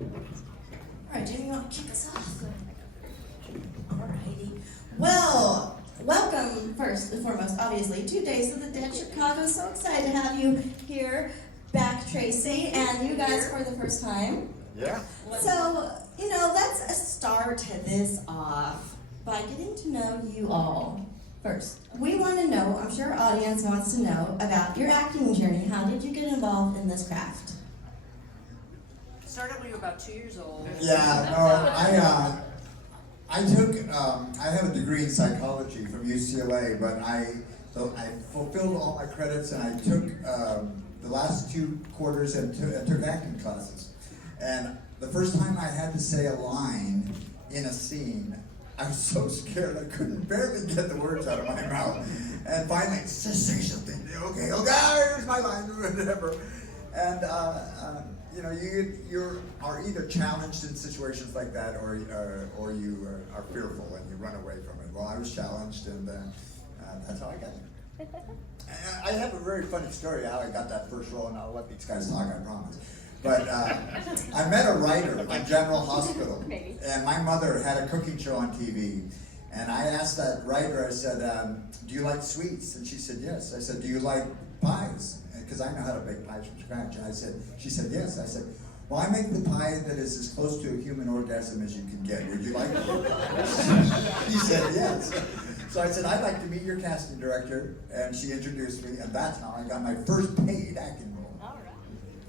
All right, Jamie, you want to kick us off? All righty. Well, welcome first and foremost, obviously, to Days of the Dead Chicago. So excited to have you here back, Tracy, and you guys for the first time. Yeah. So, let's start this off by getting to know you all first. We want to know, I'm sure our audience wants to know about your acting journey. How did you get involved in this craft? Started when you were about 2 years old. Yeah, no, I have a degree in psychology from UCLA, but I fulfilled all my credits and I took the last 2 quarters and took acting classes. And the first time I had to say a line in a scene, I was so scared I couldn't barely get the words out of my mouth. And finally, just say something. Okay, here's my line, whatever. And you are either challenged in situations like that, or you are fearful and you run away from it. Well, I was challenged, and that's how I got it. I have a very funny story how I got that first role, and I'll let these guys talk, I promise. But I met a writer at General Hospital, and my mother had a cooking show on TV. And I asked that writer, I said, do you like sweets? And she said, yes. I said, do you like pies? Because I know how to bake pies from scratch. And she said, yes. I said, well, I make the pie that is as close to a human orgasm as you can get. Would you like it? She said, yes. So I said, I'd like to meet your casting director. And she introduced me, and that's how I got my first paid acting role. All right.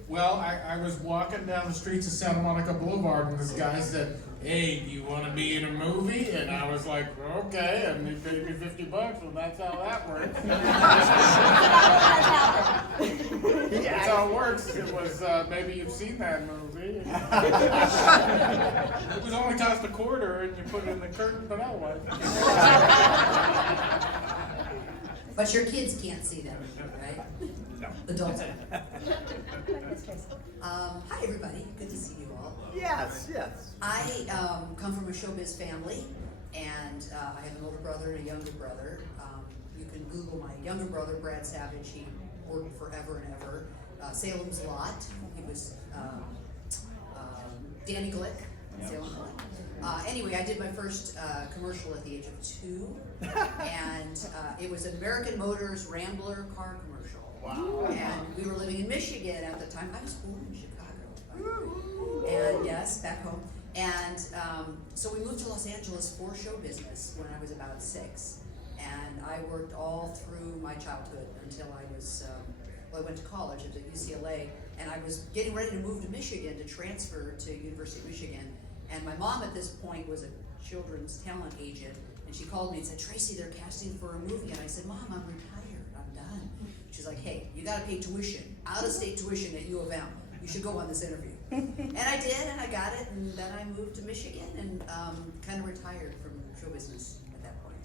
Well, I was walking down the streets of Santa Monica Boulevard, and this guy said, hey, do you want to be in a movie? And I was like, okay, and he paid me $50, and that's how that works. That's how it works. It was, maybe you've seen that movie. It was only cost a quarter, and you put it in the curtain, but otherwise. But your kids can't see that, right? No. Adults. Hi, everybody. Good to see you all. Yes, yes. I come from a showbiz family, and I have an older brother and a younger brother. You can Google my younger brother, Brad Savage. He worked forever and ever. Salem's Lot. He was Danny Glick. Salem Lot. Anyway, I did my first commercial at the age of 2, and it was an American Motors Rambler car commercial. Wow. And we were living in Michigan at the time. I was born in Chicago. And yes, back home. And so we moved to Los Angeles for show business when I was about 6. And I worked all through my childhood until I was, I went to college. I was at UCLA. And I was getting ready to move to Michigan to transfer to University of Michigan. And my mom at this point was a children's talent agent. And she called me and said, Tracy, they're casting for a movie. And I said, Mom, I'm retired. I'm done. She's like, hey, you got to pay tuition, out-of-state tuition at U of M. You should go on this interview. And I did, and I got it, and then I moved to Michigan and kind of retired from show business at that point.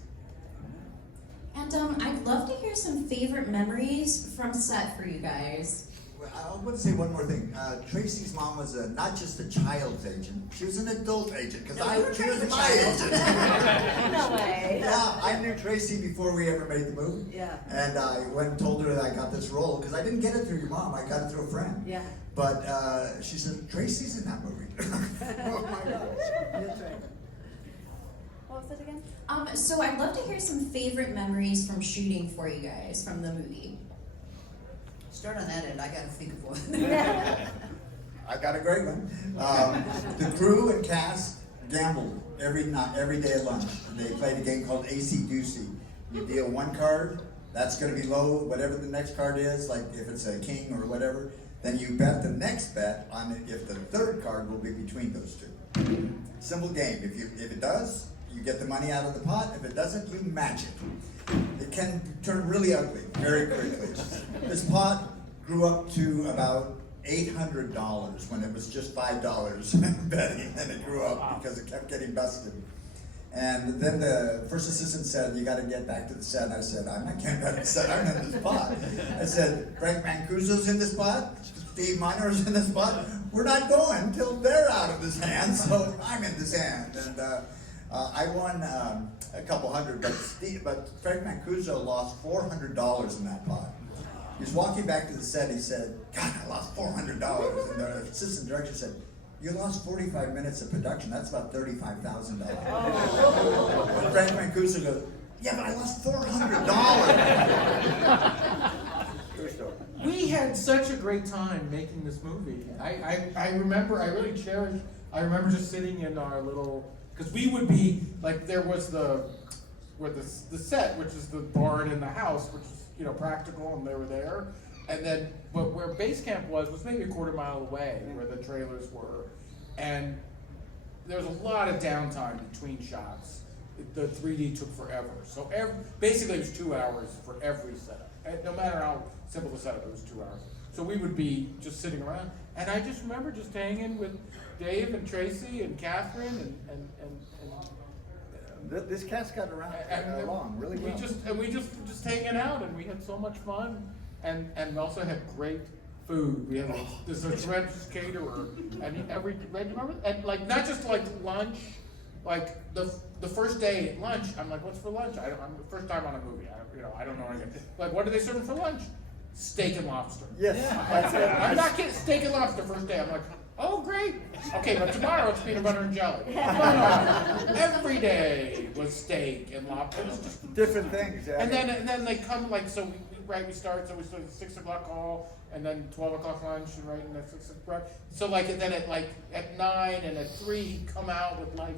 And I'd love to hear some favorite memories from set for you guys. Well, I want to say one more thing. Tracy's mom was not just a child's agent; she was an adult agent. Because she was my agent. No way. Yeah, I knew Tracy before we ever made the movie. Yeah. And I went and told her that I got this role because I didn't get it through your mom. I got it through a friend. Yeah. But she said, Tracy's in that movie. Oh my gosh. That's right. What was it again? So I'd love to hear some favorite memories from shooting for you guys from the movie. Start on that end. I got to think of one. I got a great one. The crew and cast gambled every day at lunch. They played a game called AC Doocy. You deal one card, that's going to be low, whatever the next card is, like if it's a king or whatever, then you bet the next bet on it if the third card will be between those two. Simple game. If it does, you get the money out of the pot. If it doesn't, you match it. It can turn really ugly very quickly. This pot grew up to about $800 when it was just $5 betting, and it grew up because it kept getting busted. And then the first assistant said, you got to get back to the set. And I said, I'm not getting back to the set, I'm in this pot. I said, Frank Mancuso's in this pot, Steve Minor's in this pot. We're not going until they're out of this hand, so I'm in this hand. And I won a couple hundred, but Frank Mancuso lost $400 in that pot. He was walking back to the set, he said, God, I lost $400. And the assistant director said, You lost 45 minutes of production. That's about $35,000. And Frank Mancuso goes, yeah, but I lost $400. True story. We had such a great time making this movie. I remember, I really cherish, I remember just sitting in our little, because we would be, like, there was the set, which is the barn in the house, which is, you know, practical, and they were there. And then, but where base camp was maybe a quarter mile away, where the trailers were. And there was a lot of downtime between shots. The 3D took forever. So basically it was 2 hours for every setup. And no matter how simple the setup, it was 2 hours. So we would be just sitting around. And I just remember just hanging with Dave and Tracy and Catherine and This cast got around along really well. we just hanging out, and we had so much fun, and we also had great food. We had this tremendous caterer, and remember, and like not just like lunch, like the first day at lunch. I'm like, what's for lunch? I'm the first time on a movie. I don't know anything. Like, what are they serving for lunch? Steak and lobster. Yes, that's it. I'm not kidding. Steak and lobster first day. I'm like, oh great. Okay, but tomorrow it's peanut butter and jelly. Every day was steak and lobster. It was just Different things. Yeah. and then they come like so we start 6 o'clock call and then 12 o'clock lunch and right and that's 6 o'clock. So like and then at 9 and at 3 come out with like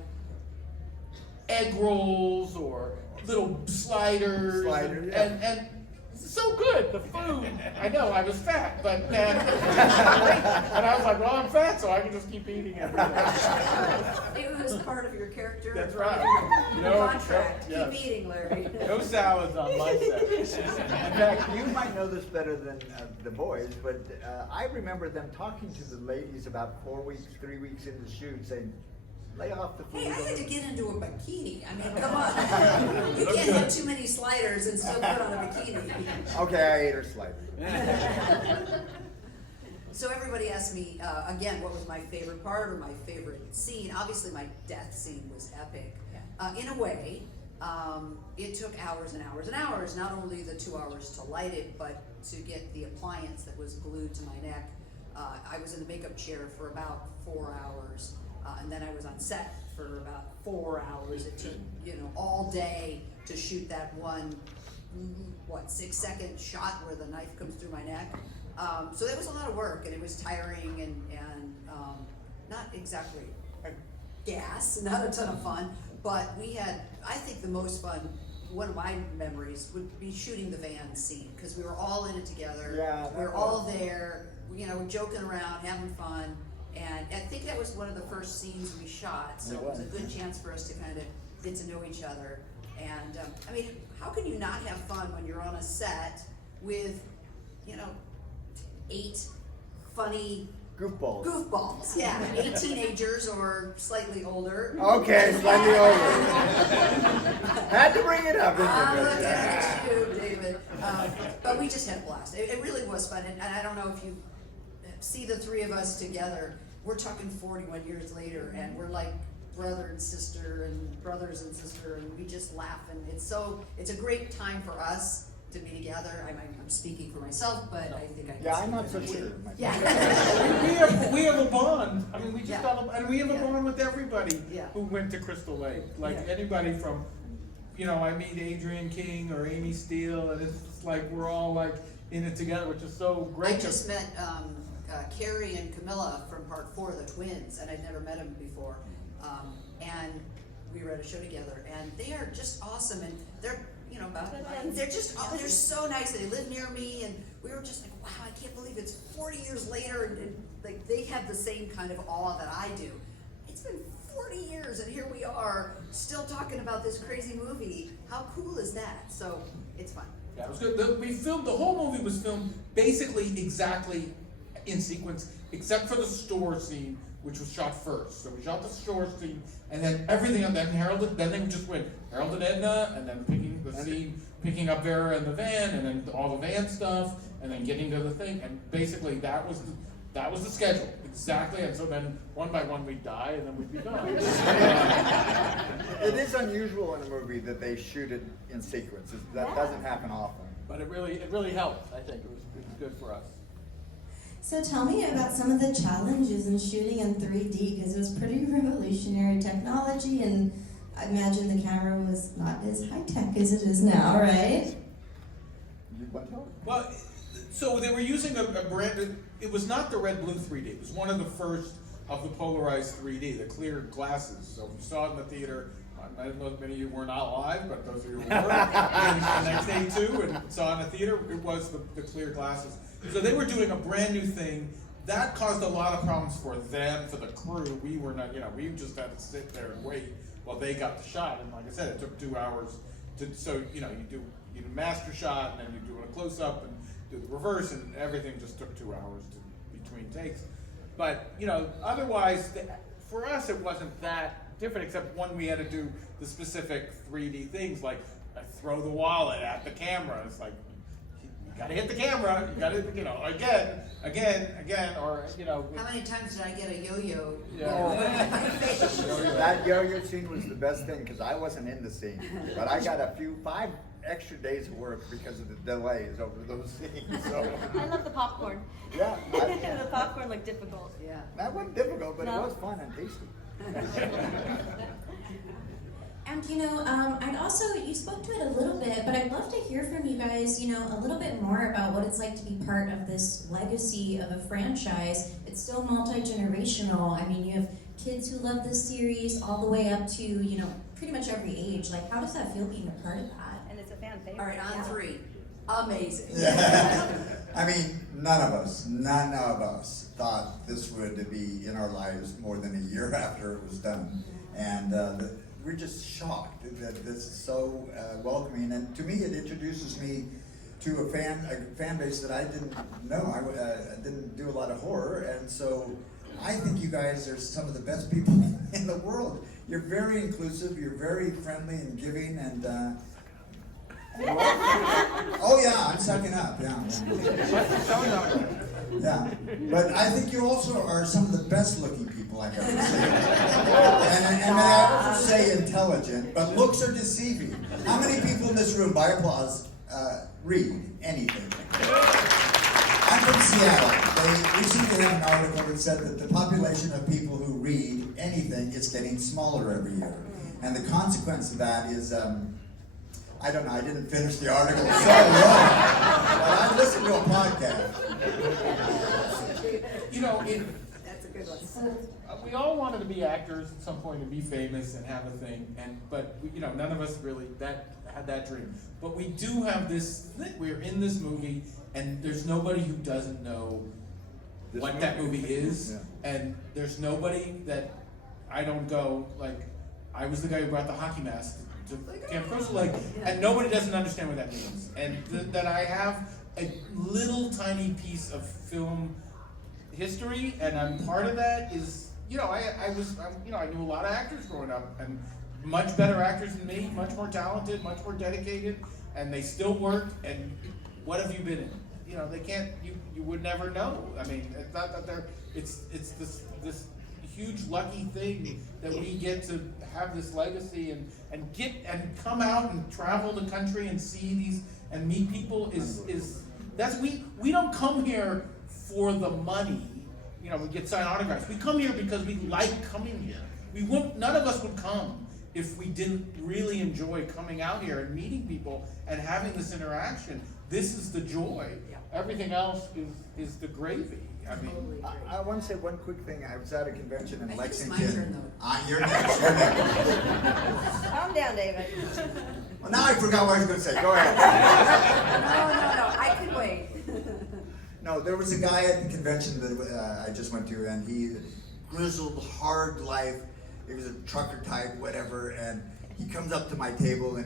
egg rolls or little sliders and so good, the food. I know, I was fat, but man, and I was like, well, I'm fat, so I can just keep eating every day. It was part of your character. That's part of right. your No, contract. yes. Keep eating, Larry. No salads on my set. In fact, you might know this better than the boys, but I remember them talking to the ladies about 3 weeks into the shoot, saying, lay off the food. Hey, I had to get into a bikini. I mean, come on. You can't have too many sliders and still put on a bikini. Okay, I ate her slightly. So everybody asked me, again, what was my favorite part or my favorite scene. Obviously, my death scene was epic. In a way, it took hours and hours and hours, not only the 2 hours to light it, but to get the appliance that was glued to my neck. I was in the makeup chair for about 4 hours. And then I was on set for about 4 hours. It took, all day to shoot that one, 6-second shot where the knife comes through my neck. So that was a lot of work, and it was tiring and not exactly a gas, not a ton of fun. But we had, I think the most fun, one of my memories would be shooting the van scene, because we were all in it together. Yeah, we were all there, joking around, having fun. And I think that was one of the first scenes we shot, so it was a good chance for us to kind of get to know each other. And I mean, how can you not have fun when you're on a set with, 8 funny Goofballs. Yeah, 8 teenagers or slightly older. Okay, slightly older. Had to bring it up. I'm looking at you, David. But we just had a blast. It really was fun, and I don't know if you see the 3 of us together. We're talking 41 years later, and we're like brother and sister and brothers and sister, and we just laugh, and it's a great time for us to be together. I'm speaking for myself, but I think I can Yeah, speak I'm not for so you. sure. Yeah. we have a bond. I mean, we just Yeah. and we have a Yeah. bond with everybody Yeah. who went to Crystal Lake. Like Yeah. anybody from, I meet Adrian King or Amy Steele, and it's just like we're all like in it together, which is so great. I just met Carrie and Camilla from Part 4, the twins, and I'd never met them before. And we were at a show together, and they are just awesome, and they're, they're so nice, and they live near me, and we were just like, wow, I can't believe it's 40 years later, and like they have the same kind of awe that I do. It's been 40 years, and here we are, still talking about this crazy movie. How cool is that? So, it's fun. Yeah, it was good. The whole movie was filmed basically exactly in sequence, except for the store scene, which was shot first. So we shot the store scene, and then everything, and then then they just went Harold and Edna, and then picking up Vera in the van, and then all the van stuff, and then getting to the thing, and basically that was the schedule exactly. And so then one by one we'd die, and then we'd be done. It is unusual in a movie that they shoot it in sequences. That doesn't happen often. But it really helped. I think it was good for us. So tell me about some of the challenges in shooting in 3D, because it was pretty revolutionary technology, and I imagine the camera was not as high-tech as it is now, right? You want to? Well, so they were using a brand, it was not the red blue 3D, it was one of the first of the polarized 3D, the clear glasses. So we saw it in the theater. I don't know if many of you were not alive, but those of you who were, and next day too, and saw it in the theater, it was the clear glasses. So they were doing a brand new thing. That caused a lot of problems for them, for the crew. We were not, we just had to sit there and wait while they got the shot. And like I said, it took 2 hours you do a master shot, and then you do a close up and do the reverse, and everything just took 2 hours between takes. But, otherwise, for us, it wasn't that different, except one, we had to do the specific 3D things, like throw the wallet at the camera. It's like, you gotta hit the camera, you gotta, again, or, How many times did I get a yo-yo? Yeah. That yo-yo scene was the best thing, because I wasn't in the scene, but I got 5 extra days of work because of the delays over those scenes, so. I love the popcorn. Yeah, The popcorn looked difficult. Yeah. that wasn't difficult, but it No? was fun and tasty. And I'd also, you spoke to it a little bit, but I'd love to hear from you guys, a little bit more about what it's like to be part of this legacy of a franchise. It's still multi-generational. I mean, you have kids who love this series all the way up to, pretty much every age. Like, how does that feel being a part of that? And it's a fan favorite. All right, on yeah. 3. Amazing. I mean, none of us thought this would be in our lives more than a year after it was done. And we're just shocked that this is so welcoming. And to me, it introduces me to a fan base that I didn't know. I didn't do a lot of horror. And so I think you guys are some of the best people in the world. You're very inclusive, you're very friendly and giving, and oh yeah, I'm sucking up, yeah. But I think you also are some of the best looking people I've ever seen. And I also say intelligent, but looks are deceiving. How many people in this room, by applause, read anything? I'm from Seattle. They recently had an article that said that the population of people who read anything is getting smaller every year. And the consequence of that is, I don't know, I didn't finish the article, it's so long. But I listened to a podcast. That's a good one. we all wanted to be actors at some point and be famous and have a thing, but none of us really had that dream. But we do have this thing. We're in this movie, and there's nobody who doesn't know what that movie is, Yeah. and there's nobody that I don't go, like, I was the guy who brought the hockey mask to Camp Crystal Lake, and nobody doesn't understand what that means. And that I have a little tiny piece of film history, and I'm part of that is, I knew a lot of actors growing up, and much better actors than me, much more talented, much more dedicated, and they still work, and what have you been in? They can't, you would never know. I mean, it's not that it's this huge lucky thing that we get to have this legacy and come out and travel the country and see these and meet people we don't come here for the money. We get signed autographs. We come here because we like coming here. None of us would come if we didn't really enjoy coming out here and meeting people and having this interaction. This is the joy. Yeah. Everything else is the gravy. I mean, Totally agree. I want to say one quick thing. I was at a convention in I think it's my Lexington. turn, though. You're next. Calm down, David. Well, now I forgot what I was going to say. Go ahead. No, I could wait. No, there was a guy at the convention that I just went to, and he grizzled, hard life. He was a trucker type, whatever, and he comes up to my table and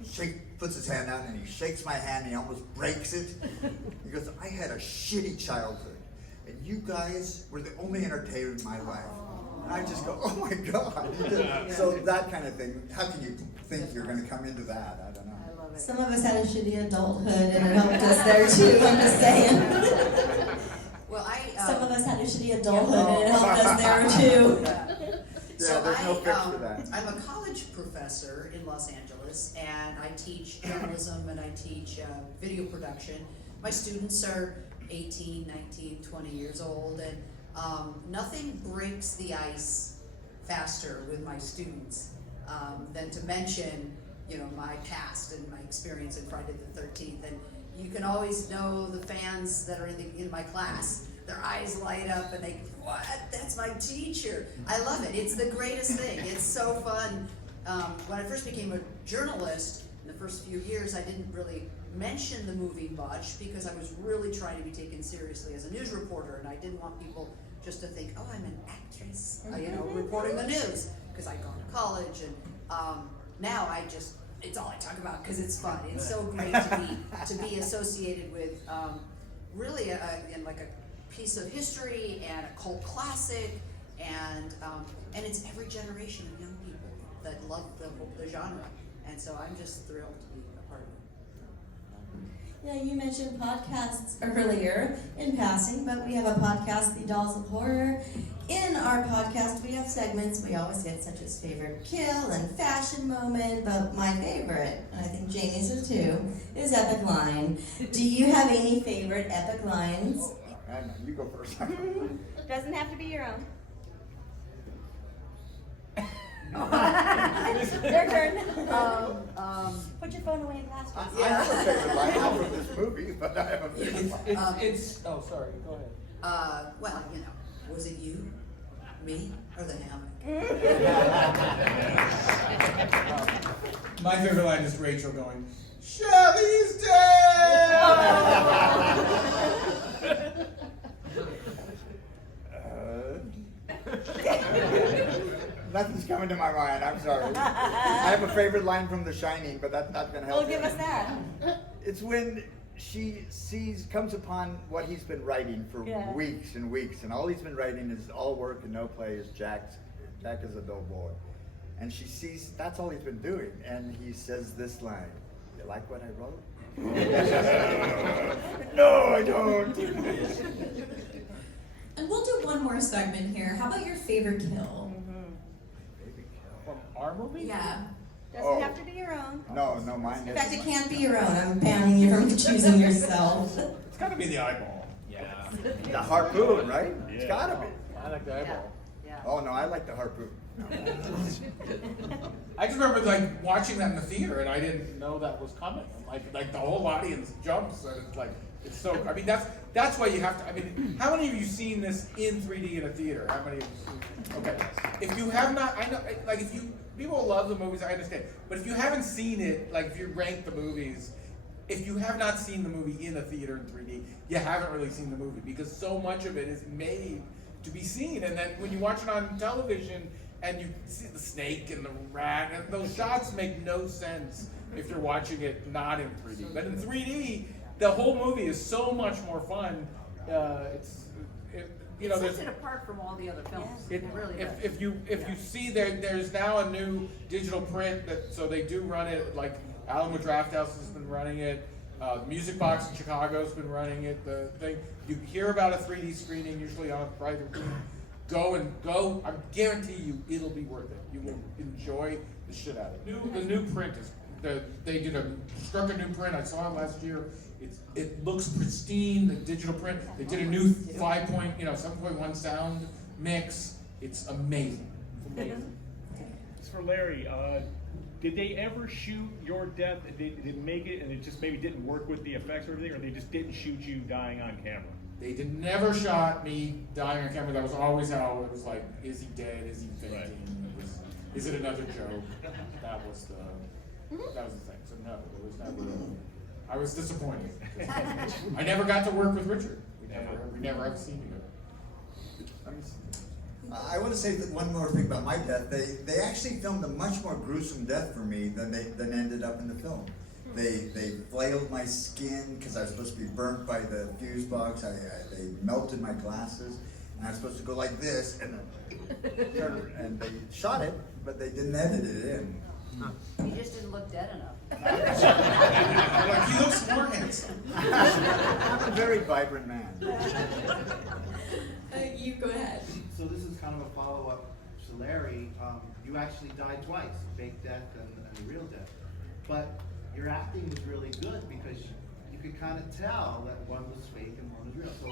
he puts his hand out and he shakes my hand and he almost breaks it. He goes, I had a shitty childhood, and you guys were the only entertainment in my life. And I just go, oh my God. So that kind of thing, how can you think you're going to come into that? I don't know. I love it. Some of us had a shitty adulthood, and it helped us there too. I'm just saying. Well, Some of us had a shitty adulthood, and it helped us there too. Yeah, there's no fix for that. I'm a college professor in Los Angeles, and I teach journalism and I teach video production. My students are 18, 19, 20 years old, and nothing breaks the ice faster with my students than to mention, you know, my past and my experience in Friday the 13th. And you can always know the fans that are in my class. Their eyes light up and they, what? That's my teacher. I love it. It's the greatest thing. It's so fun. When I first became a journalist, in the first few years, I didn't really mention the movie much because I was really trying to be taken seriously as a news reporter, and I didn't want people just to think, oh, I'm an actress, you know, reporting the news, because I'd gone to college, and now it's all I talk about because it's fun. It's so great to be associated with really like a piece of history and a cult classic, and it's every generation of young people that love the genre, and so I'm just thrilled to be a part of it. Yeah, you mentioned podcasts earlier in passing, but we have a podcast, The Dolls of Horror. In our podcast, we have segments we always get, such as favorite kill and fashion moment, but my favorite, and I think Jamie's is too, is Epic Line. Do you have any favorite epic lines? Anna, you go first. Doesn't have to be your own. Their turn. Put your phone away and last one. I have a favorite line, not from this movie, but I have a favorite line. Oh, sorry, go ahead. Well, you know, was it you, me, or the hammock? My favorite line is Rachel going, Shelly's dead! Nothing's coming to my mind, I'm sorry. I have a favorite line from The Shining, but that's not gonna help. Well, give us that. It's when she comes upon what he's been writing for Yeah. weeks and weeks, and all he's been writing is all work and no play is Jack is a dull boy. And she sees that's all he's been doing, and he says this line, "You like what I wrote?" No, I don't. And we'll do one more segment here. How about your favorite kill? From our movie? Yeah. Doesn't Oh. have to be your own. No, mine In is. fact, it can't be your own. I'm banning you from choosing yourself. It's gotta be the eyeball. Yeah. The harpoon, right? It's Yeah. gotta be. I like the eyeball. Yeah. Oh no, I like the harpoon. I just remember like watching that in the theater and I didn't know that was coming. Like the whole audience jumps and it's like, it's so, I mean, that's why you have to, I mean, how many of you seen this in 3D in a theater? How many of you? Okay. If you have not, I know, like if you, people love the movies, I understand. But if you haven't seen it, like if you rank the movies, if you have not seen the movie in a theater in 3D, you haven't really seen the movie because so much of it is made to be seen. And then when you watch it on television and you see the snake and the rat, and those shots make no sense if you're watching it not in 3D. But in 3D, the whole movie is so much more fun. You know, It there's sets it apart from all the other films. it, It really does. if you see there's now a new digital print that so they do run it like Alamo Drafthouse has been running it, Music Box in Chicago's been running it. The thing you hear about a 3D screening usually on a private room. Go! I guarantee you it'll be worth it. You will enjoy the shit out of it. The new print is they struck a new print. I saw it last year. It looks pristine. The digital print. They did a new 7.1 sound mix. It's amazing. It's amazing. It's for Larry. Did they ever shoot your death? Did it make it and it just maybe didn't work with the effects or everything, or they just didn't shoot you dying on camera? They never shot me dying on camera. That was always how it was like, is he dead? Is he fainting? Right. Is it another joke? That was the thing. So no, there was never. I was disappointed. I never got to work with Richard. We never have seen together. I want to say that one more thing about my death. They actually filmed a much more gruesome death for me than ended up in the film. They flailed my skin because I was supposed to be burnt by the fuse box. They melted my glasses, and I was supposed to go like this, and they shot it, but they didn't edit it in. You just didn't look dead enough. Like he looks more handsome. I'm a very vibrant man. You go ahead. So this is kind of a follow-up to Larry. You actually died twice, fake death and real death. But your acting was really good because you could kind of tell that one was fake and one was real. So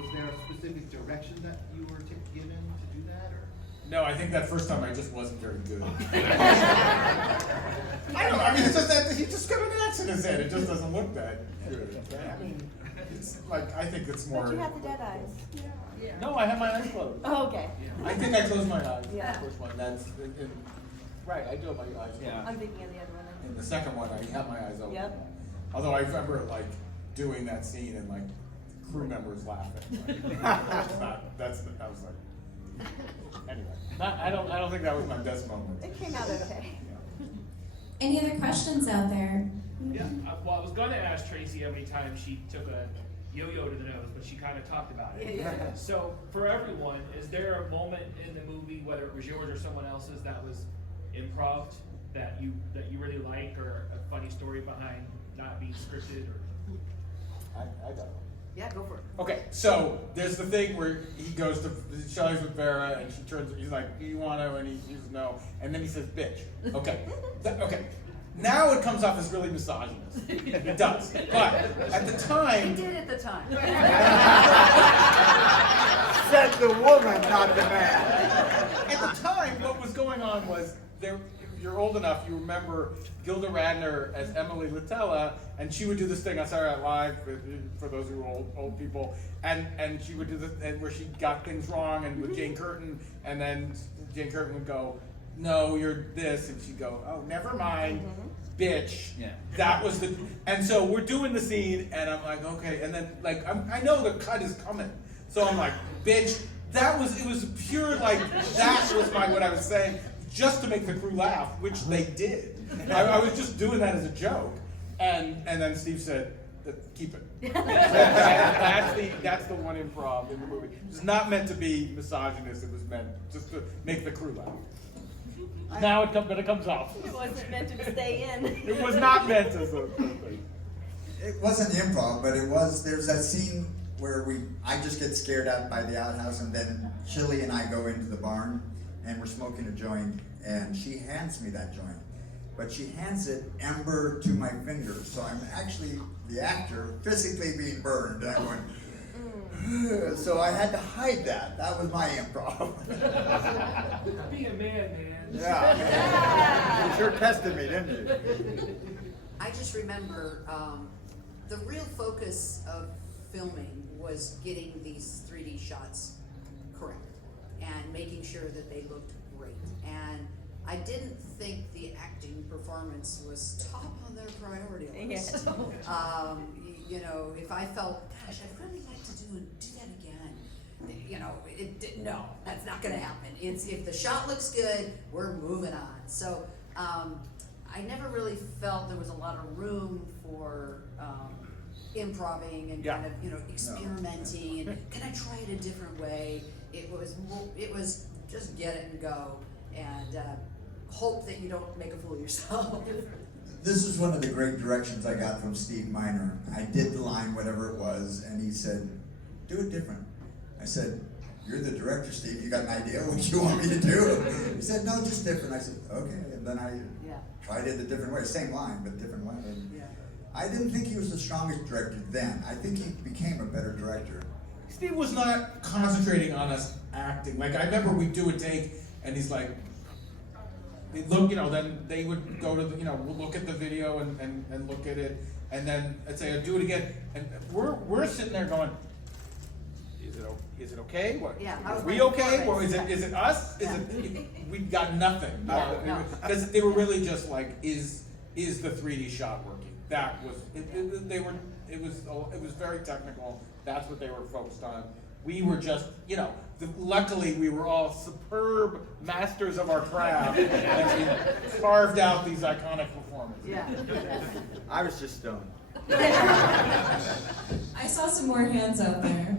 was there a specific direction that you were given to do that, or? No, I think that first time I just wasn't very good. I mean, it's just that he just got an X in his head. It just doesn't look that good. I mean, it's like, I think it's more. But you have the dead eyes. No, I have my eyes closed. Oh, okay. I think I closed my eyes. Yeah. The first one, right, I do have my eyes closed. Yeah. I'm thinking of the other one. In the second one, I have my eyes open. Yep. Although I remember like doing that scene and like crew members laughing. Like, I was like, anyway, I don't think that was my best moment. It came out okay. Any other questions out there? Yeah, well, I was gonna ask Tracy how many times she took a yo-yo to the nose, but she kind of talked about it. Yeah. So, for everyone, is there a moment in the movie, whether it was yours or someone else's, that was improv that you really like, or a funny story behind not being scripted, or? I got it. Yeah, go for it. Okay, so there's the thing where he goes to Shelley's with Vera, and she turns. He's like, "Do you want to?" And he says no, and then he says, "Bitch." Okay, okay. Now it comes off as really misogynist. It does, but at the He time, did at the time. Said the woman, not the man. at the time, what was going on was there. If you're old enough, you remember Gilda Radner as Emily Litella, and she would do this thing on Saturday Night Live for those who are old people, and she would do this and where she got things wrong, and with Jane Curtin, and then Jane Curtin would go, "No, you're this," and she'd go, "Oh, never mind, bitch." Yeah. That was the, and so we're doing the scene, and I'm like, okay, and then like I know the cut is coming, so I'm like, bitch. It was pure like that was what I was saying, just to make the crew laugh, which they did. I was just doing that as a joke, and then Steve said, "Keep it." That's the one improv in the movie. It's not meant to be misogynist. It was meant just to make the crew laugh. Now but it comes off. It wasn't meant to stay in. It was not meant as a thing. It wasn't improv, but there's that scene where I just get scared out by the outhouse, and then Chili and I go into the barn, and we're smoking a joint, and she hands me that joint. But she hands it ember to my finger, so I'm actually, the actor, physically being burned. And I went, so I had to hide that. That was my improv. Be a man. Yeah. You sure tested me, didn't you? I just remember the real focus of filming was getting these 3D shots correct and making sure that they looked great. And I didn't think the acting performance was top on their priority list. Yeah. You know, if I felt, gosh, I'd really like to do that again, you know, no, that's not going to happen. If the shot looks good, we're moving on. So I never really felt there was a lot of room for improving and kind of, you know, experimenting and can I try it a different way? It was just get it and go and hope that you don't make a fool of yourself. This is one of the great directions I got from Steve Miner. I did the line, whatever it was, and he said, "Do it different." I said, "You're the director, Steve. You got an idea what you want me to do?" He said, "No, just different." I said, "Okay." And then I tried it a different way. Same line, but different way. And I didn't think he was the strongest director then. I think he became a better director. Steve was not concentrating on us acting. Like I remember we'd do a take, and he's like, they'd look, you know, then they would go to the, you know, we'll look at the video and look at it, and then I'd say, "I'll do it again," and we're sitting there going, is it okay? What? Yeah, Are we okay? Or is it us? We got nothing. No. Because they were really just like, is the 3D shot working? That was it was very technical. That's what they were focused on. We were just, you know, luckily we were all superb masters of our craft, and we carved out these iconic performances. Yeah. I was just stoned. I saw some more hands out there.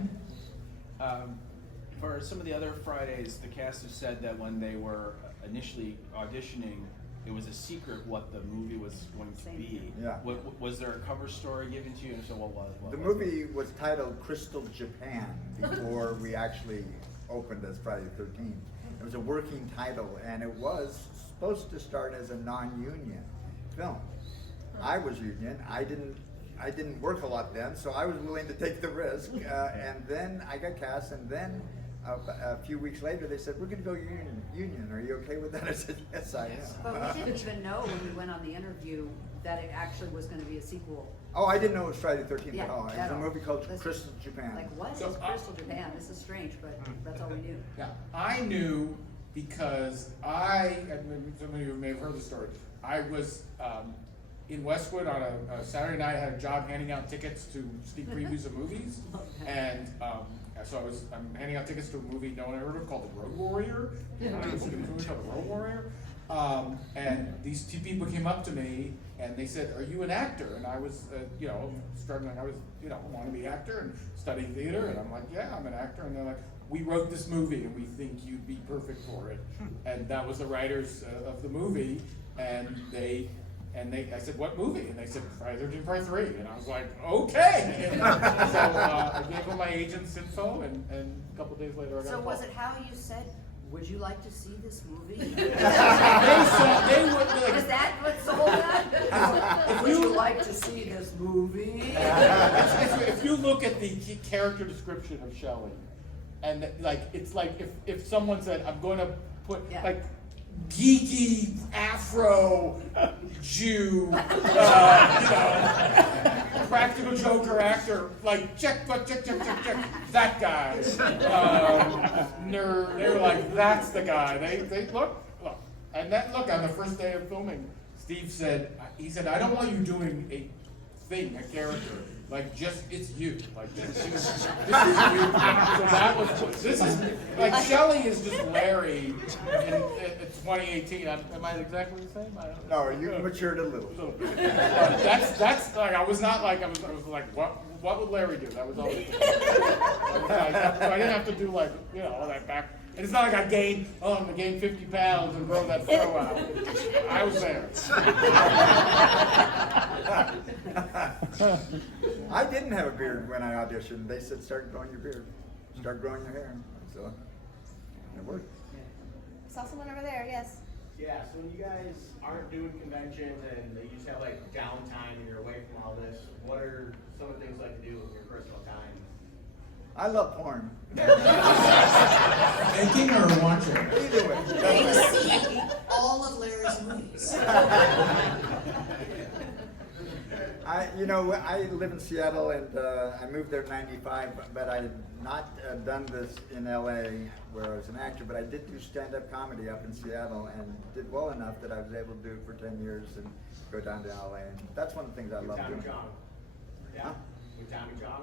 For some of the other Fridays, the cast have said that when they were initially auditioning, it was a secret what the movie was going to be. Yeah. Was there a cover story given to you? And so what was The it? movie was titled Crystal Japan before we actually opened as Friday the 13th. It was a working title, and it was supposed to start as a non-union film. I was union. I didn't work a lot then, so I was willing to take the risk. And then I got cast, and then a few weeks later they said, we're going to go union. Are you okay with that? I said, yes, I am. But we didn't even know when we went on the interview that it actually was gonna be a sequel. Oh, I didn't know it was Friday the 13th Yeah, at all. It was at a all. movie called That's- Crystal Japan. Like, what is So, Crystal Japan? This is strange, but that's all we knew. Yeah, I knew because and some of you may have heard the story. I was in Westwood on a Saturday night. I had a job handing out tickets to sneak previews of movies, and so I'm handing out tickets to a movie no one ever heard of called The Road Warrior. It was a movie called The Road Warrior. And these two people came up to me and they said, "Are you an actor?" And I was, struggling. I was, a wannabe actor and studying theater. And I'm like, "Yeah, I'm an actor." And they're like, "We wrote this movie and we think you'd be perfect for it." And that was the writers of the movie. And I said, "What movie?" And they said, "Friday the 13th Part 3." And I was like, "Okay." And so I gave them my agent's info, and a couple days later I got a So call. was it how you said, would you like to see this movie? They would like, Is that what sold that? Would you like to see this movie? if you look at the character description of Shelley, and it's like if someone said, "I'm going to put Yeah. like geeky Afro Jew, practical joker actor, like check, that guy, nerd." They were like, "That's the guy." They look, and then look on the first day of filming, Steve said, "I don't want you doing a character. Like, just, it's you. Like, this is you. So that was, this is, like, Shelley is just Larry in 2018. Am I exactly the same? I don't know. No, you matured a little. A little bit. That's like, I was not like, I was like, what would Larry do? That was always the so I didn't have to do like, all that back. And it's not like I gained 50 pounds and grow that throw out. I was there. I didn't have a beard when I auditioned. They said, start growing your beard. Start growing your hair. So it worked. Saw someone over there, yes. Yeah, so when you guys aren't doing conventions and you just have like downtime and you're away from all this, what are some of the things you like to do with your personal time? I love porn. Thinking or watching? Either way. They see all of Larry's movies. I live in Seattle and I moved there in '95, but I had not done this in LA where I was an actor, but I did do stand-up comedy up in Seattle and did well enough that I was able to do it for 10 years and go down to LA. And that's one of the things I love Tommy doing. John. Yeah. Huh? With Tommy John.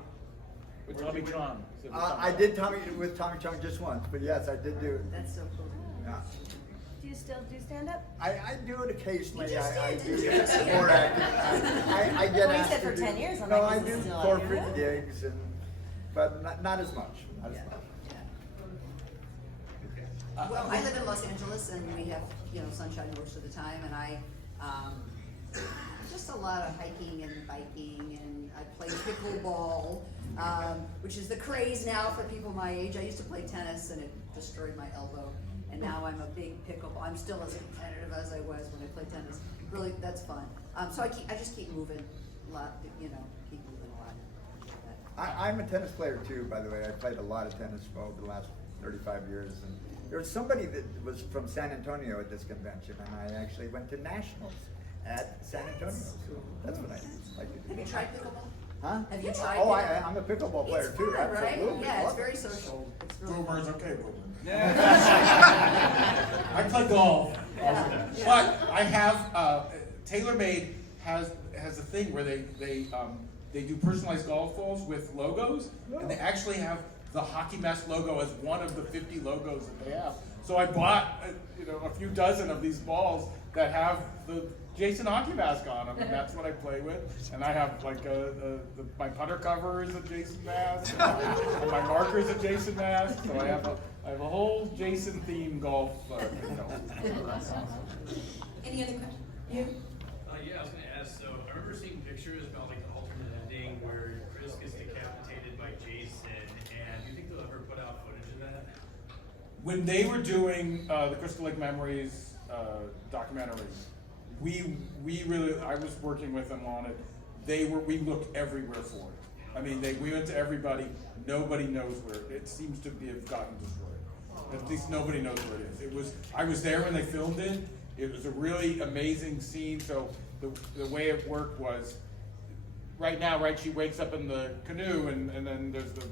With Tommy John. I did with Tommy Chung just once, but yes, I did do it. That's so cool. Yeah. Do you still do stand-up? I do it occasionally. You just I did, do didn't you? get more acting. I get Well, you asked said to for do- 10 years, I'm No, like, I is it do still corporate active? gigs, but not as much. Not as Yeah. much. Yeah. Well, I live in Los Angeles and we have, sunshine most of the time, and I, just a lot of hiking and biking, and I play pickleball, which is the craze now for people my age. I used to play tennis and it destroyed my elbow, and now I'm a big pickleball. I'm still as competitive as I was when I played tennis. Really, that's fun. So I just keep moving a lot, keep moving a lot. I'm a tennis player too, by the way. I played a lot of tennis for over the last 35 years. And there was somebody that was from San Antonio at this convention, and I actually went to nationals at San Antonio. So that's what I like to do. Have you tried pickleball? Huh? Have you tried Oh, pickleball? I'm a pickleball player It's too. fun, right? Absolutely. Yeah, it's Love very it. social. It's really Boomer's fun. okay, Boomer. I play golf. Yeah. But I have, TaylorMade has a thing where they do personalized golf balls with logos, and they actually have the Hockey Mask logo as one of the 50 logos that they have. So I bought, a few dozen of these balls that have the Jason Hockey Mask on them, and that's what I play with. And I have like my putter cover is a Jason mask, and my marker is a Jason mask. So I have a whole Jason themed golf. Any other questions? You? Yeah, I was gonna ask, so I remember seeing pictures about like the alternate ending where Chris gets decapitated by Jason, and do you think they'll ever put out footage of that? When they were doing the Crystal Lake Memories documentary, I was working with them on it. we looked everywhere for it. I mean, we went to everybody, nobody knows where, it seems to have gotten destroyed. At least nobody knows where it is. I was there when they filmed it, it was a really amazing scene, so the way it worked was, right now, right, she wakes up in the canoe and then there's the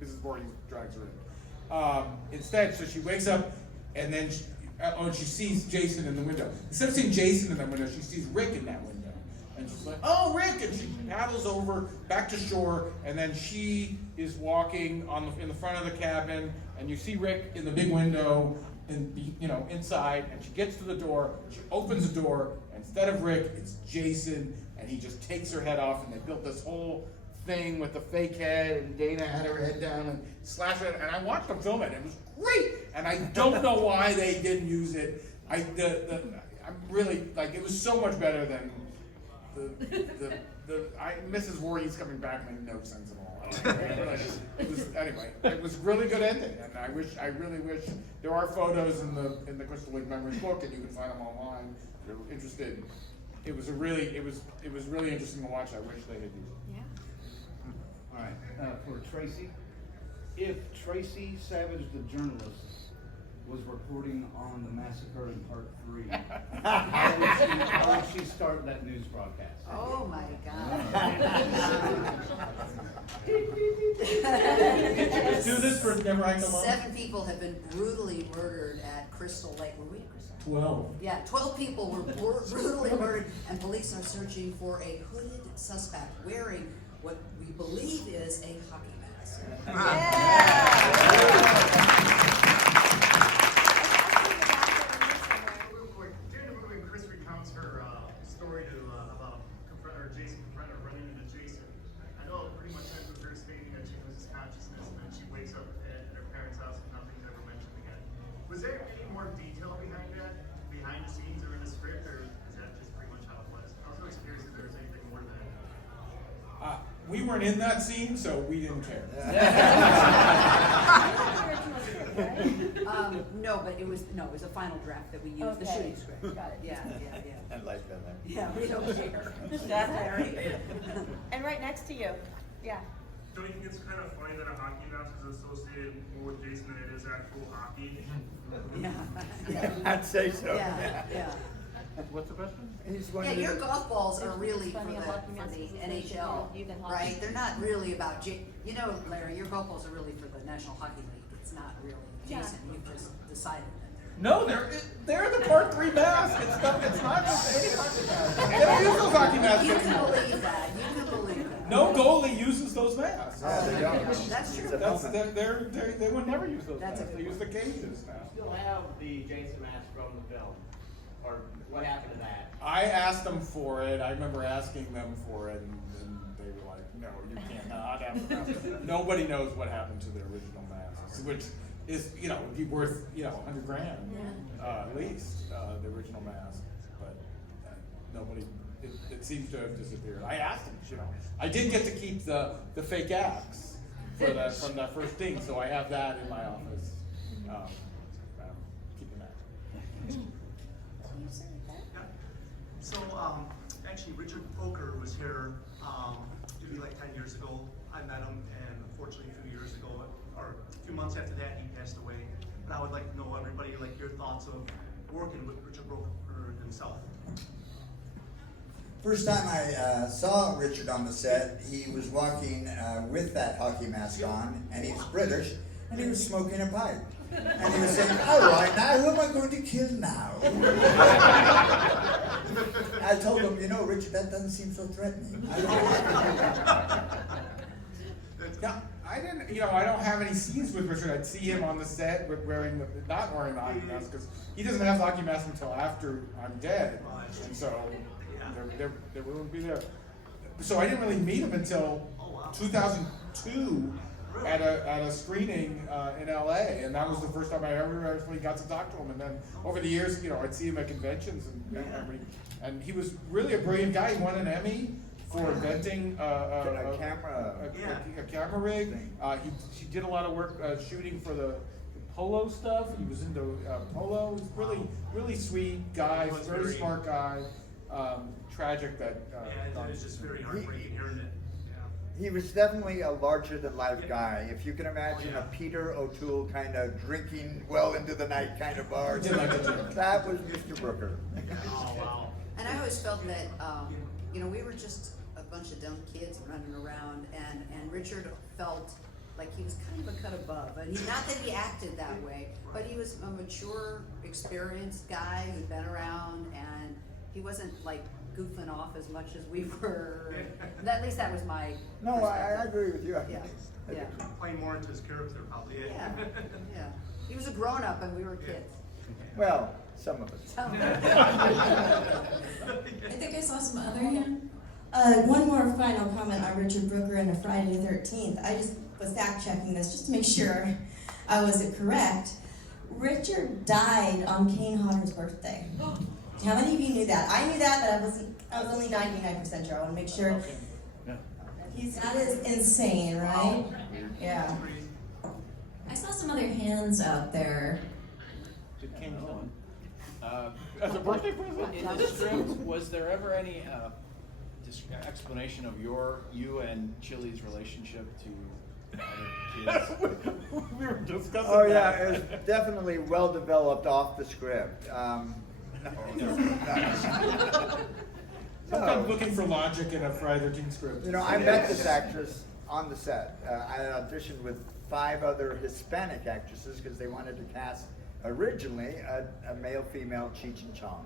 Mrs. Voorhees drags her in. Instead, so she wakes up and then she sees Jason in the window. Instead of seeing Jason in that window, she sees Rick in that window. And she's like, oh, Rick! And she paddles over back to shore, and then she is walking in the front of the cabin, and you see Rick in the big window, and inside, and she gets to the door, she opens the door, and instead of Rick, it's Jason, and he just takes her head off, and they built this whole thing with the fake head, and Dana had her head down and slashed it, and I watched them film it, and it was great, and I don't know why they didn't use it. I'm really, like, it was so much better than Mrs. Voorhees coming back made no sense at all. It was really good ending, and I really wish there are photos in the Crystal Lake Memories book, and you can find them online if you're interested. It was really interesting to watch. I wish they had used it. Yeah. All right, for Tracy, if Tracy Savage, the journalist, was reporting on the massacre in Part 3, how would she start that news broadcast? Oh my God. Let's do this for Never Hike Alone. 7 people have been brutally murdered at Crystal Lake. Were we at Crystal Lake? 12. Yeah, 12 people were brutally murdered, and police are searching for a hooded suspect wearing what we believe is a hockey mask. Real quick, during the movie, Chris recounts her story about Jason confronting her, running into Jason. I know it pretty much ends with her stating that she loses consciousness and then she wakes up at her parents' house and nothing's ever mentioned again. Was there any more detail behind that, behind the scenes or in the script, or is that just pretty much how it was? I was always curious if there was anything more than that. We weren't in that scene, so we didn't care. No, but it was a final draft that we used, the Okay. shooting script. Got it. Yeah. I like that. Yeah, we don't share. That's Larry. And right next to you. Yeah. Don't you think it's kind of funny that a hockey mask is associated more with Jason than it is actual hockey? Yeah. I'd say so. Yeah. What's the question? Yeah, your golf balls are really for Funny, the a hockey mask is NHL, you can hockey. right? They're not really about Larry, your golf balls are really for the National Hockey League. It's not really Jason. You've just decided that No, they're the Part 3 mask. It's not just any hockey mask. They don't use those hockey masks You can anymore. believe that. You can believe that. No goalie uses those masks. Yeah, they don't. That's true. They would never use those That's a masks. good They use the cages now. Still have the Jason mask from the film, or what happened to that? I asked them for it. I remember asking them for it, and they were like, "No, you cannot have the mask." Nobody knows what happened to the original masks, which is, would be worth, $100 grand at least, the original mask. But nobody. It seems to have disappeared. I asked them, I did get to keep the fake axe from that first thing, so I have that in my office. Keeping that. So, actually, Richard Poker was here, maybe like 10 years ago. I met him, and unfortunately, a few years ago, or a few months after that, he passed away. But I would like to know, everybody, like, your thoughts of working with Richard Poker himself. First time I saw Richard on the set, he was walking with that hockey mask on, and he's British, and he was smoking a pipe. And he was saying, all right, now who am I going to kill now? I told him, Richard, that doesn't seem so threatening. Yeah, I didn't. I don't have any scenes with Richard. I'd see him on the set not wearing the hockey mask, because he doesn't have the hockey mask until after I'm dead, and so there wouldn't be there. So I didn't really meet him until 2002 at a screening in LA, and that was the first time I ever actually got to talk to him. And then over the years, I'd see him at conventions, and he was really a brilliant guy. He won an Emmy for inventing a camera rig. He did a lot of work shooting for the polo stuff. He was into polo. He was really sweet guy, very smart guy. tragic that. Yeah, it's just very heartbreaking hearing it. He was definitely a larger-than-life guy. If you can imagine a Peter O'Toole kind of drinking well into the night kind of bar, that was Mr. Brooker. Oh, wow. And I always felt that, you know, we were just a bunch of dumb kids running around, and Richard felt like he was kind of a cut above. And not that he acted that way, but he was a mature, experienced guy who'd been around, and he wasn't like goofing off as much as we were. At least that was my No, I perspective. agree with you. Yeah, yeah, Playing more into his character, probably. yeah, yeah. He was a grown-up and we were kids. Well, some of us. I think I saw some other hand. One more final comment on Richard Brooker and a Friday the 13th. I just was fact checking this just to make sure I was correct. Richard died on Kane Hodder's birthday. How many of you knew that? I knew that, but I was only 99% sure. I want to make sure. That is insane, right? Yeah. I saw some other hands out there. Did King kill him? As a birthday present? In the script, was there ever any explanation of you and Chili's relationship to other kids? We were discussing Oh that. yeah, it was definitely well developed off the script. Sometimes looking for logic in a Friday the 13th script. You know, I met this actress on the set. I auditioned with 5 other Hispanic actresses because they wanted to cast originally a male-female Cheech and Chong,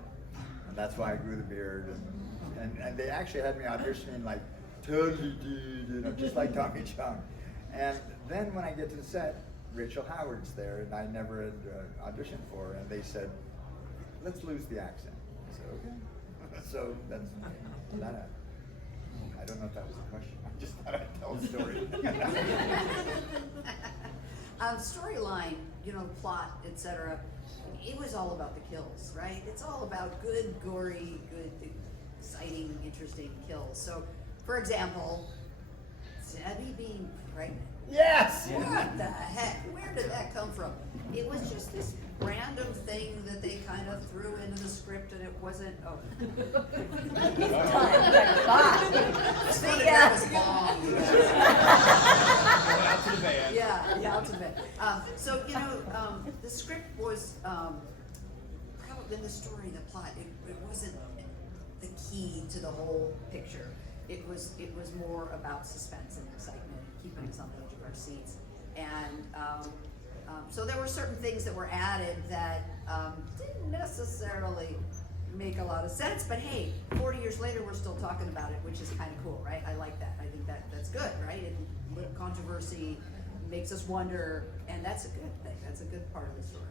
and that's why I grew the beard. And they actually had me auditioning like totally, you know, just like Tommy Chong. And then when I get to the set, Rachel Howard's there, and I never had auditioned for her, and they said, "Let's lose the accent." I said, "Okay." So that's that. I don't know if that was a question. I just thought I'd tell a story. Storyline, you know, plot, etc. It was all about the kills, right? It's all about good, gory, good, exciting, interesting kills. So, for example, Debbie being pregnant. Yes! What the heck? Where did that come from? It was just this random thing that they kind of threw into the script, and it wasn't. Oh. This photograph was long. Out to the band. Yeah, out to the band. So, you know, the script was probably in the story, the plot. It wasn't the key to the whole picture. It was more about suspense and excitement, keeping us on the edge of our seats. And so there were certain things that were added that didn't necessarily make a lot of sense, but hey, 40 years later, we're still talking about it, which is kind of cool, right? I like that. I think that's good, right? A little controversy makes us wonder, and that's a good thing. That's a good part of the story.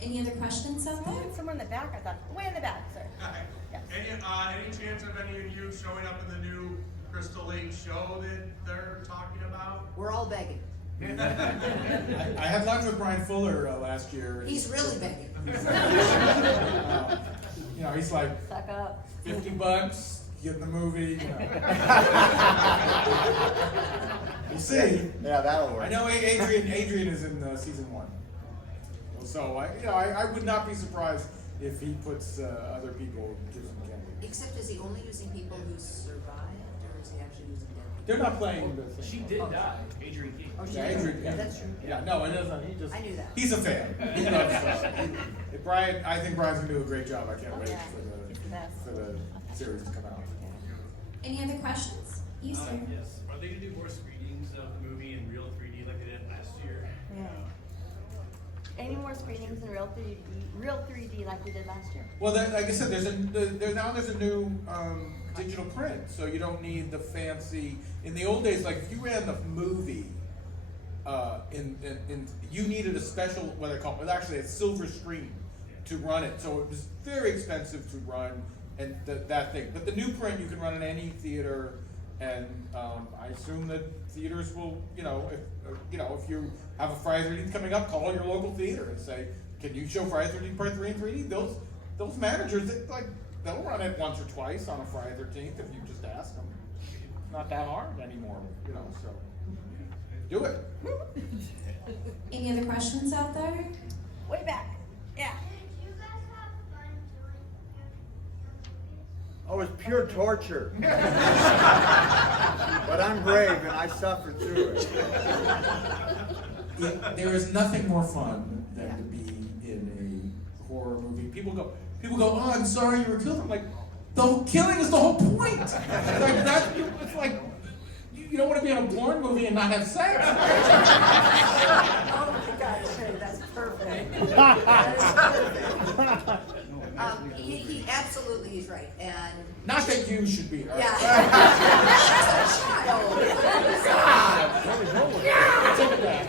Any other questions out there? Somewhere in the back, I thought. Way in the back, sir. Hi. Yes. Any chance of any of you showing up in the new Crystal Lake show that they're talking about? We're all begging. I had lunch with Brian Fuller last year. He's really begging. You know, he's like Suck up. $50, get in the movie. You know. We'll see. Yeah, that'll work. I know Adrian is in season 1. So I would not be surprised if he puts other people, gives them candy. Except, is he only using people who survived, or is he actually using dead people? They're not playing the thing. She did die, Adrian King. Oh, she Yeah, did? Adrian, Yeah, that's true. Yeah, no, it doesn't. He just. I knew that. He's a fan. He loves stuff. Brian, I think Brian's gonna do a great job. I can't wait Yeah. for the series to come out. Any other questions? You, sir. Yes. Are they gonna do more screenings of the movie in real 3D like they did last year? Yeah. Any more screenings in real 3D like we did last year? Well, like I said, there's a new digital print, so you don't need the fancy. In the old days, like if you ran the movie, you needed a special what they call actually a silver screen to run it. So it was very expensive to run and that thing. But the new print you can run in any theater, and I assume that theaters will, if you have a Friday the 13th coming up, call your local theater and say, can you show Friday the 13th Part 3 in 3D? Those managers, they'll run it once or twice on a Friday the 13th if you just ask them. It's not that hard anymore, so do it. Any other questions out there? Way back. Yeah. Oh, it's pure torture. But I'm brave and I suffered through it. There is nothing more fun than to be in a horror movie. People go, oh, I'm sorry you were killed. I'm like, the killing is the whole point. Like that, it's like, you don't want to be in a porn movie and not have sex. Oh my God, Trey, that's perfect. He absolutely is right, and Not that you should be her. yeah. Take it back.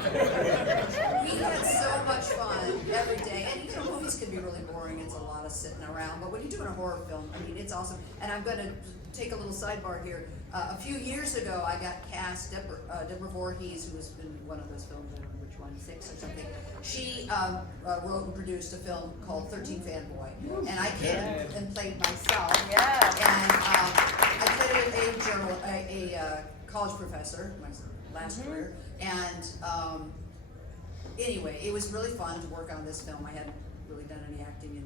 We had so much fun every day, and you know, movies can be really boring. It's a lot of sitting around, but when you're doing a horror film, I mean, it's awesome. And I'm going to take a little sidebar here. A few years ago, I got cast Deborah Voorhees, who was in one of those films, I don't know which one, 6 or something. She wrote and produced a film called 13 Fanboy, and I came and played myself. Yeah. And I played a college professor, my last career, and anyway, it was really fun to work on this film. I hadn't really done any acting in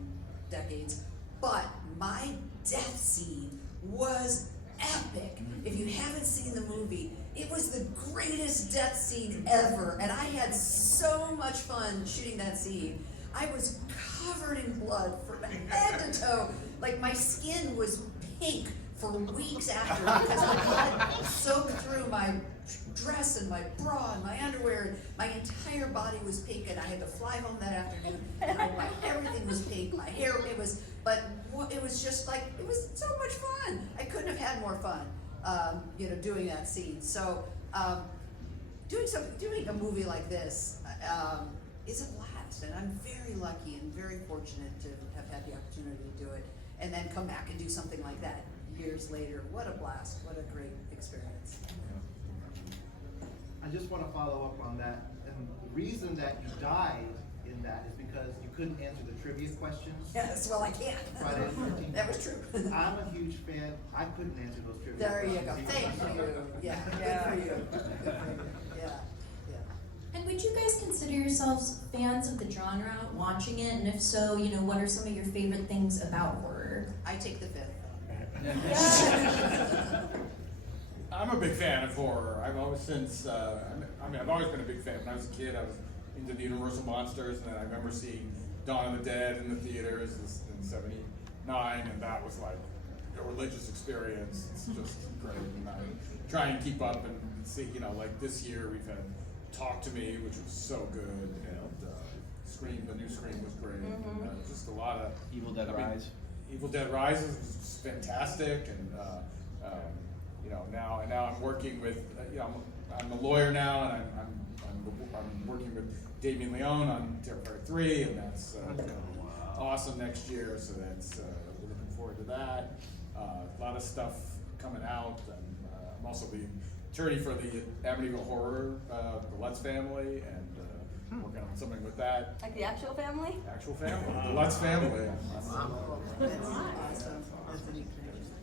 decades, but my death scene was epic. If you haven't seen the movie, it was the greatest death scene ever, and I had so much fun shooting that scene. I was covered in blood from head to toe. Like, my skin was pink for weeks after because the blood soaked through my dress and my bra and my underwear. My entire body was pink, and I had to fly home that afternoon, and everything was pink. My hair, it was just like, it was so much fun. I couldn't have had more fun, doing that scene. So, doing a movie like this is a blast, and I'm very lucky and very fortunate to have had the opportunity to do it, and then come back and do something like that years later. What a blast! What a great experience. I just want to follow up on that. And the reason that you died in that is because you couldn't answer the trivia questions. Yes, well, I can't. Friday the 13th. That was true. I'm a huge fan. I couldn't answer those trivia There you questions. go. Thank you. Yeah, good for you. Yeah, yeah. And would you guys consider yourselves fans of the genre, watching it? And if so, what are some of your favorite things about horror? I take the fifth. I'm a big fan of horror. I've always I've always been a big fan. When I was a kid, I was into the Universal Monsters, and then I remember seeing Dawn of the Dead in the theaters in '79, and that was like a religious experience. It's just great. And I try and keep up and see, like this year we've had Talk to Me, which was so good, and Scream, the new Scream was great. And, just a lot of Evil Dead Rise. Evil Dead Rise was fantastic, and now I'm working with I'm a lawyer now, and I'm working with Damien Leone on Terrifier 3, and that's gonna be awesome next year. So that's we're looking forward to that. A lot of stuff coming out. I'm also the attorney for the Amityville Horror, the Lutz family, and working on something with that. Like the actual family? Actual family, the Lutz family. That's awesome. That's a neat connection.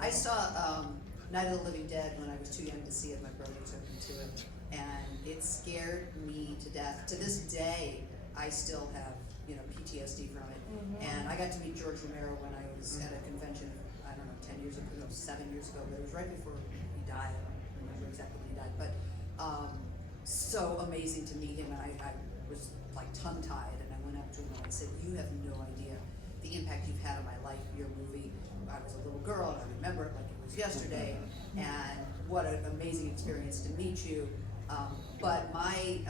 I saw Night of the Living Dead when I was too young to see it. My brother took me to it, and it scared me to death. To this day, I still have PTSD from it. And I got to meet George Romero when I was at a convention, I don't know, 7 years ago, but it was right before he died. I don't remember exactly when he died, but so amazing to meet him, and I was like tongue-tied, and I went up to him and I said, "You have no idea the impact you've had on my life. Your movie, I was a little girl, and I remember it like it was yesterday, and what an amazing experience to meet you." But my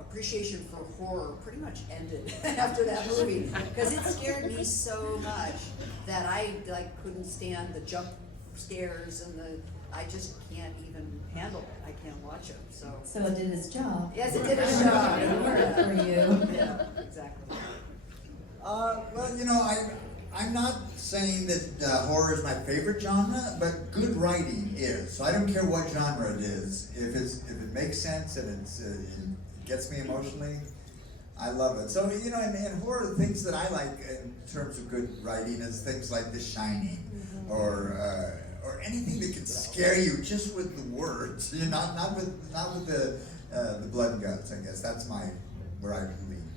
appreciation for horror pretty much ended after that movie, because it scared me so much that I couldn't stand the jump scares and I just can't even handle it. I can't watch them. So it did its job. yes, it did its job. It worked for you. Yeah, exactly. I'm not saying that horror is my favorite genre, but good writing is. So I don't care what genre it is. If it makes sense and it gets me emotionally, I love it. So in horror, the things that I like in terms of good writing is things like The Shining, or anything that can scare you just with the words. Not with the blood and guts. I guess that's where I lean.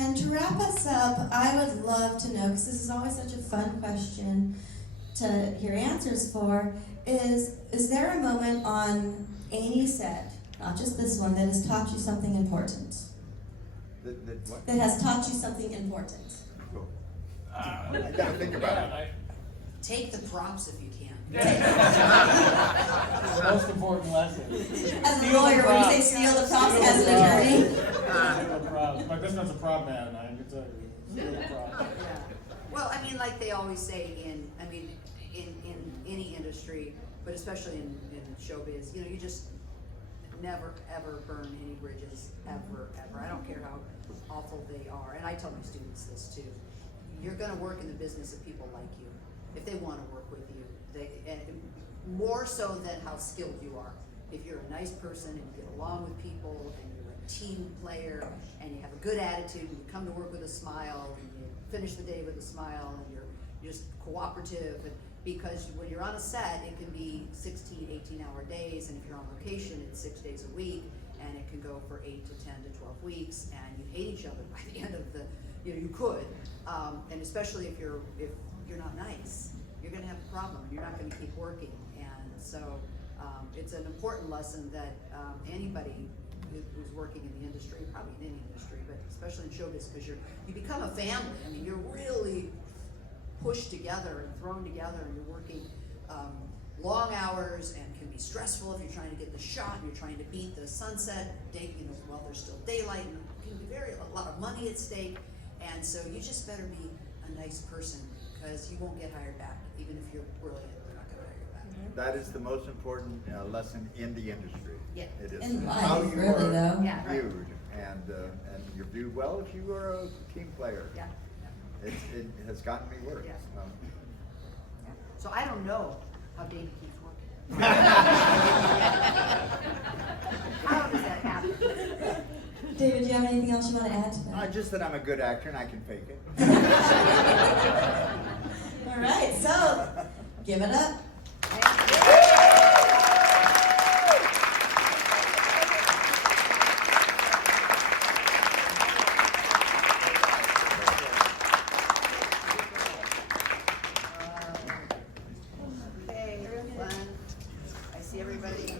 And to wrap us up, I would love to know, because this is always such a fun question to hear answers for, is there a moment on any set, not just this one, that has taught you something important? What? That has taught you something important? Cool. I gotta think about it. Take the props if you can. The most important lesson. As a lawyer, when you say steal the props as an attorney? Steal the props. My business is a prop man, I can tell you. Steal the props. Yeah. Well, I mean, like they always say in any industry, but especially in showbiz, you know, you just never ever burn any bridges, ever. I don't care how awful they are. And I tell my students this too. You're gonna work in the business of people like you. If they wanna work with you, and more so than how skilled you are. If you're a nice person and you get along with people and you're a team player and you have a good attitude and you come to work with a smile and you finish the day with a smile and you're just cooperative, and because when you're on a set, it can be 16, 18-hour days, and if you're on location, it's 6 days a week, and it can go for 8 to 10 to 12 weeks, and you hate each other by the end of the, you know, you could, and especially if you're not nice, you're gonna have a problem, and you're not gonna keep working, and so it's an important lesson that anybody who's working in the industry, probably in any industry, but especially in showbiz, because you become a family. I mean, you're really pushed together and thrown together, and you're working long hours, and can be stressful if you're trying to get the shot and you're trying to beat the sunset date, you know, while there's still daylight, and it can be a lot of money at stake, and so you just better be a nice person, because you won't get hired back. Even if you're brilliant, they're not gonna hire you back. That is the most important lesson in the industry. Yeah. It is In life, how you really, are though. Yeah, right. viewed, and you're viewed well if you are a team player. Yeah. It has gotten me work. Yeah. So I don't know how David keeps working. How does that happen? David, do you have anything else you want to add to that? Just that I'm a good actor and I can fake it. All right, so give it up. Okay, everyone. I see everybody